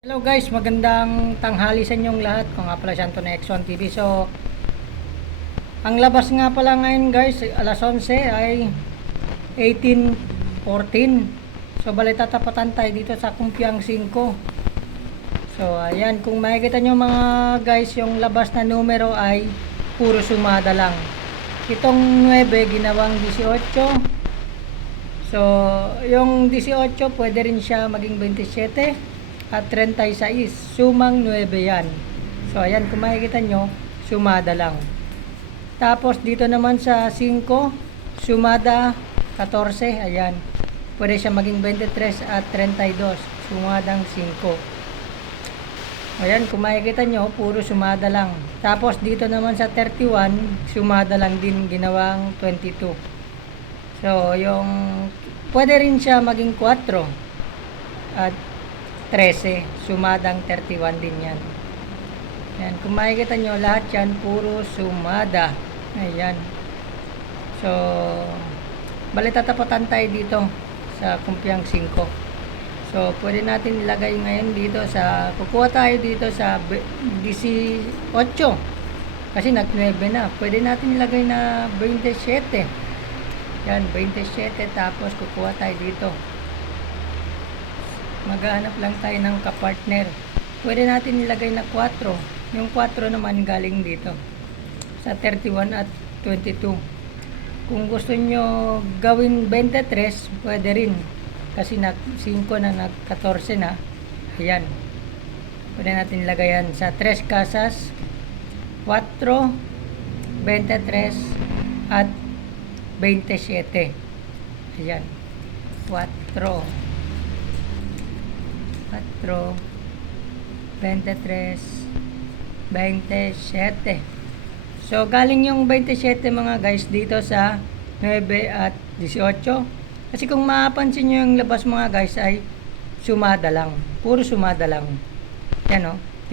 Hello guys, magandang tanghali sa inyong lahat. Kung nga pala si Anton na X1 TV. So, ang labas nga pala ngayon guys, alas 11 ay 18:14. So, bali tatapatan tayo dito sa Kumpiang 5. So, ayan, kung makikita nyo mga guys, yung labas na numero ay puro sumada lang. Itong 9 ginawang 18. So, yung 18 pwede rin siya maging 27 at 36. Sumang 9 yan. So, ayan, kung makikita nyo, sumada lang. Tapos, dito naman sa 5, sumada 14. Ayan. Pwede siya maging 23 at 32. Sumadang 5. Ayan, kung makikita nyo, puro sumada lang. Tapos, dito naman sa 31, sumada lang din, ginawang 22. So, yung pwede rin siya maging 4 at 13. Sumadang 31 din yan. Ayan, kung makikita nyo, lahat yan puro sumada. Ayan. So, bali tatapatan tayo dito sa Kumpiang 5. So, pwede natin ilagay ngayon dito sa, kukuha tayo dito sa 18. Kasi nag-9 na. Pwede natin ilagay na 27. Yan, 27. Tapos, kukuha tayo dito. Maghanap lang tayo ng kapartner. Pwede natin ilagay na 4. Yung 4 naman galing dito. Sa 31 at 22. Kung gusto nyo gawin 23, pwede rin. Kasi 5 na, nag-14 na. Ayan. Pwede natin ilagay yan sa 3 casas, 4, 23, at 27. Ayan. 4, 23, 27. So, galing yung 27 mga guys dito sa 9 at 18. Kasi kung mapapansin nyo yung labas mga guys ay sumada lang. Puro sumada lang. Yan o.